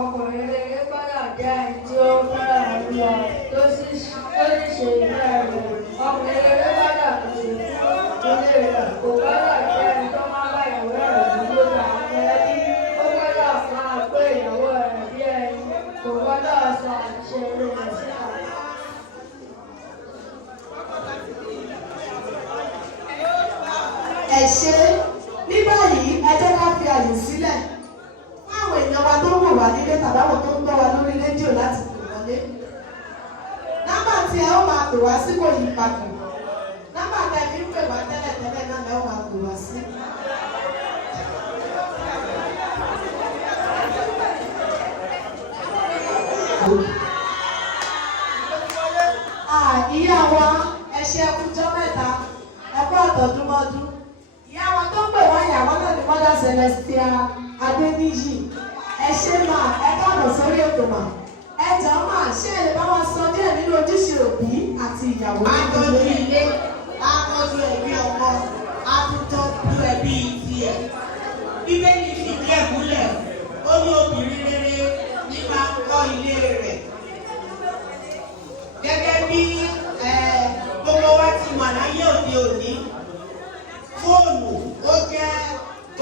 Ọkùnrin rere gbọ́dọ̀ jẹ́ ẹni tí ó fẹ́ràn Ẹ ṣé ní báyìí ẹ jẹ́ ká fi àyè sílẹ̀ fún àwọn èèyàn wa tó ń wò wá nílé tàbí àwọn tó ń gbọ́ wa lórí rédíò láti pè wọlé. Nọ́mbà tí ẹ ó máa pè wá sí kò yí padà. Nọ́mbà tẹ́ fi ń pè wá tẹ́lẹ̀tẹ́lẹ̀ náà lẹ́ ó máa pè wá sí. Ìyá wa ẹ ṣé ẹ kújọ́ mẹ́ta ẹ kú àtọ̀dúnmọ́dún. Ìyá wa tó ń pè wá ìyàwó náà ní Mọ́dà Celestia Adéníyì. Ẹ ṣé mà ẹ káàbọ̀ sórí ètò mà. Ẹ jọ̀ọ́ mà ṣé ẹ lè bá wa sọ díẹ̀ nínú ojúṣe òbí àti ìyàwó. Atọ́jú ilé, atọ́jú ẹbí ọkọ, atútọ́jú ẹbí tiẹ̀. Bíbélì fìdí ẹ̀ múlẹ̀, ó ní obìnrin rere ní máa kọ́ ilé rẹ̀. Gẹ́gẹ́ bí gbogbo wa ti mọ̀ láyé òde òní, fóònù ó jẹ́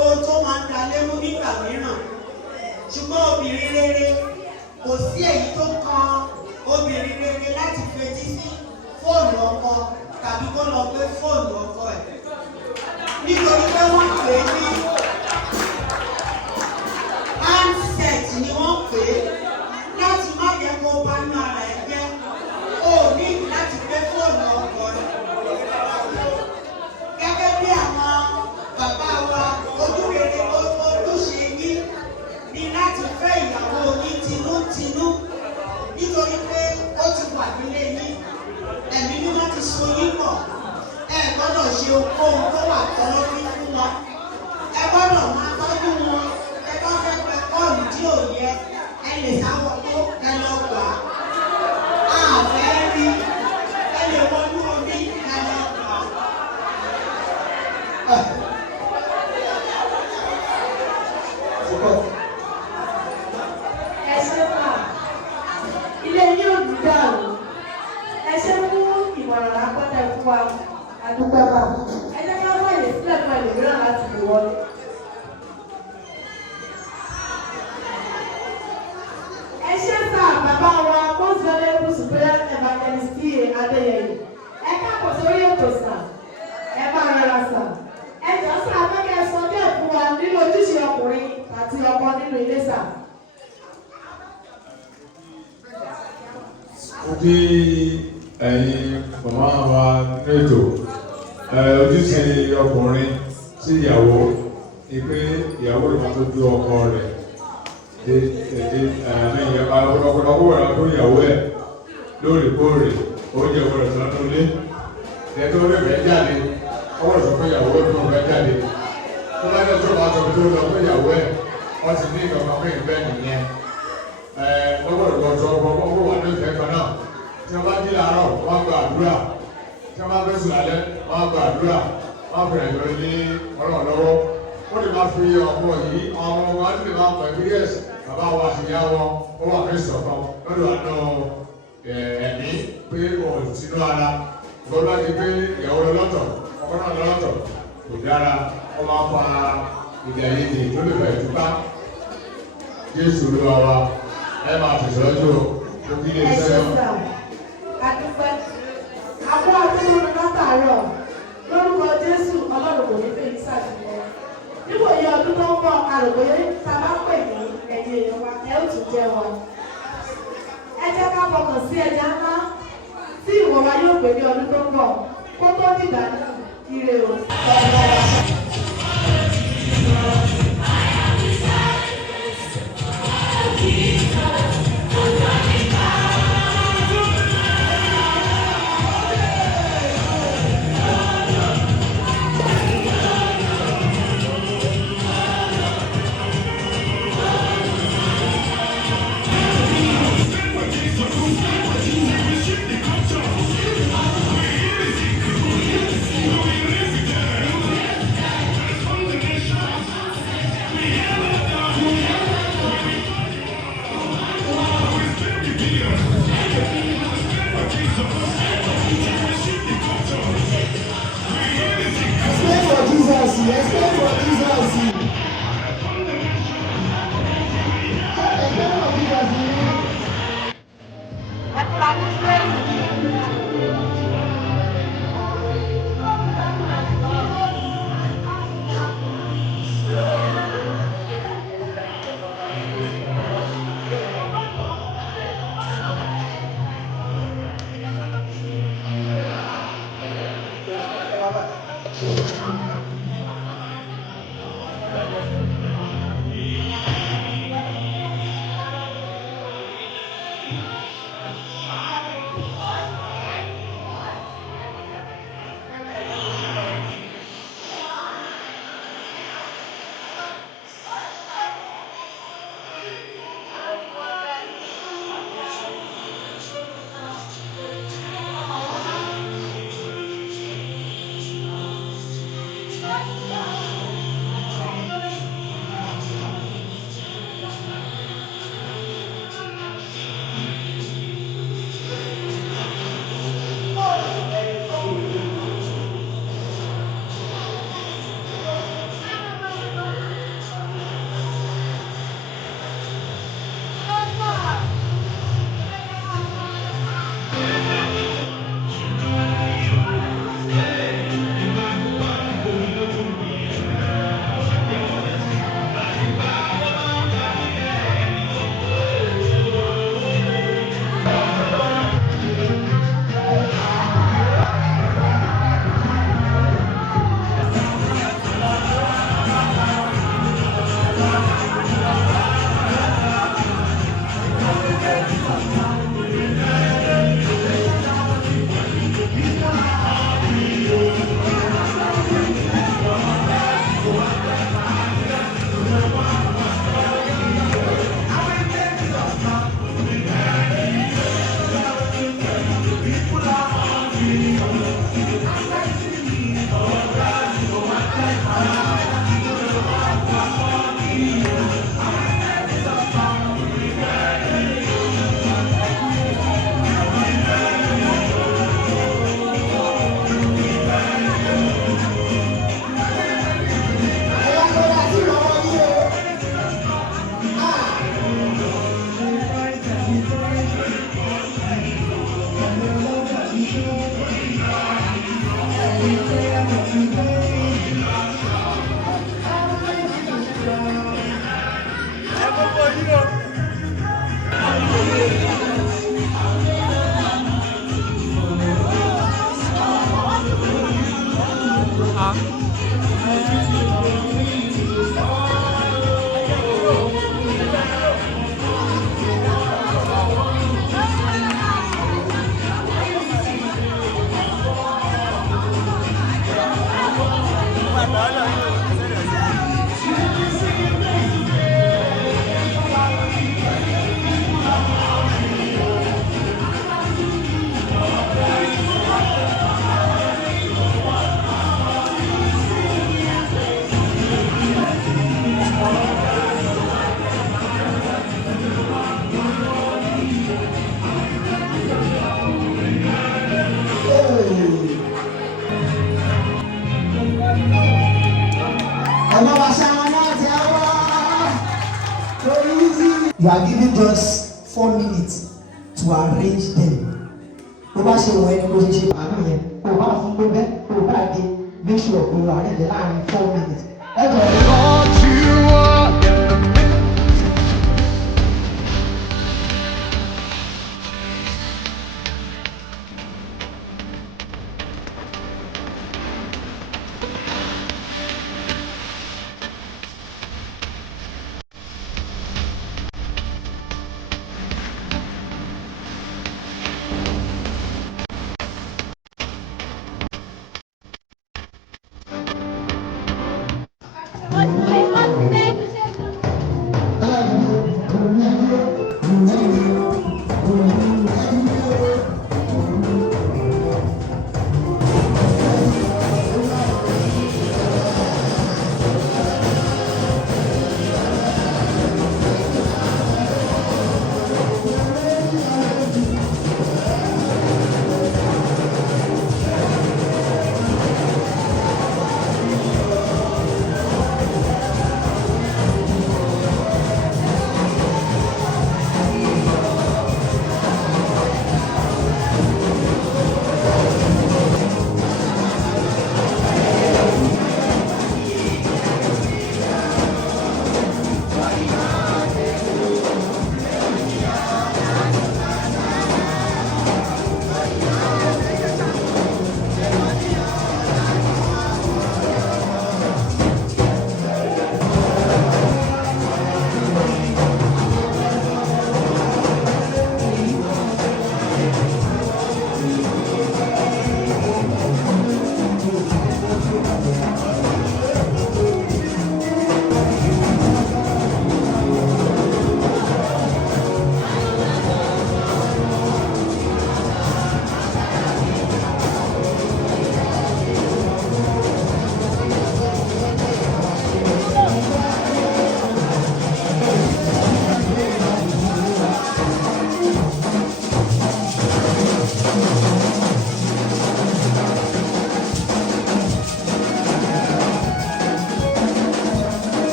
ohun tó máa ń da lérú nígbà mìíràn. Ṣùgbọ́n obìnrin rere kò sí èyí tó kan obìnrin rere láti fetí sí fóònù ọkọ tàbí kó lọ gbé fóònù ọkọ ẹ̀. Nítorí pé wọ́n pè é ní handset ni wọ́n pè é láti má jẹ́ kó bá ní ara ẹ̀ jẹ́. O ní láti gbé fóònù ọkọ rẹ̀. Gẹ́gẹ́ bí àwọn bàbá wa ojúrere ojúṣe yín ní láti fẹ́ ìyàwó yín tinútinú nítorí pé ó ti wà nílé yín. Ẹ̀mí ni wọ́n ti so yín pọ̀. Ẹ gbọ́dọ̀ ṣe ohun tó wà tọ́lọ́bí fún wọn. Ẹ gbọ́dọ̀ máa tọ́jú wọn. Ẹ bá fẹ́ pẹ kọ́ọ̀lù tí ò yẹ ẹ lè sáwọ́ tó ẹ lọ gbà á. Àfẹ́ rí ẹ lè wọnú omi ẹ lọ gbà á. Ẹ ṣé mà ilé yín ò ní dàrú. Ẹ ṣé fún ìmọ̀ràn rápẹ́tẹ̀ fún wa. Àdúpẹ́ bà. Ẹ jẹ́ ká wáyé sílẹ̀ fún ẹlòmíràn láti lè wọlé. Ẹ ṣé sà bàbá wa Most Venerable Superior Evangelist Adéyẹyè. Ẹ káàbọ̀ sórí ètò sà. Ẹ máa rọra sà. Ẹ jọ sà abẹ́kẹ́ sọ díẹ̀ fún wa nínú ojúṣe ọkùnrin àti ọkọ nínú ilé sà. Ó kí ẹ̀yin màmá wa nínú ètò ojúṣe ọkùnrin sí ìyàwó ni pé ìyàwó lè máa tọ́jú ọkọ rẹ̀ ọkọ rẹ̀ tó ìyàwó ẹ̀ lóòrèkóòrè oúnjẹ ọ̀rọ̀ sọ́nù ilé ẹ̀tọ́ rẹ̀ fẹ́ jáde ọwọ́ sọ pé ìyàwó ẹ̀ tó fẹ́ jáde tó bá jẹ́ tó bá sọ pé tó lọ pé ìyàwó ẹ̀ wọ́n ti ní ìgbàgbọ́ pé ìfẹ́ nìyẹn ọgbọ́dọ̀ lọ sọ ọgbọ́n wà ní ìfẹ́ kan náà tí wọ́n bá jí láàárọ̀ wọ́n gba àdúrà tí wọ́n bá fẹ́ sùn lálẹ́ wọ́n gba àdúrà wọ́n bẹ̀rẹ̀ lọ ní ọlọ́run lọ́wọ́ ó lè máa fi ọmọ yìí ọmọ wọn á lè máa pẹ̀ bí yẹ́sì bàbá wa àti ìyá wọn ó wà ní ìṣọ̀kan lọ́dọ̀ àná ẹ̀mí pé òun sínú ara gbọ́dọ̀ ti pé ìyàwó lọ́tọ̀ ọkọ náà lọ́tọ̀ kò dára ó máa fa ìdàyèdè tó lè fẹ́ túká Jésù ló wa ẹ máa tẹ̀síwájú òbí lè sẹ́yìn. Adúpẹ́ àwọn àtúntò látàárọ̀ lórúkọ Jésù Ọlọ́run kò ní fẹ́ yín ṣàṣeyọrí. Níbo yẹ ọdún tó ń bọ̀ àrògbé ta bá pè ní ẹ̀yìn èèyàn wa ẹ ó tún jẹ́ wa. Ẹ jẹ́ ká fọkàn sí ẹja ńlá tí ìwọ wa yóò pè ní ọdún tó ń bọ̀ kó tó dìgbà náà ire o. You are given just 4 minutes to arrange them. Over ṣe wọ ẹni kò ṣe ṣe àánú yẹn. Kò bá fún pé bẹ́ẹ̀ kò bá dé make sure kò arrange line 4 minutes.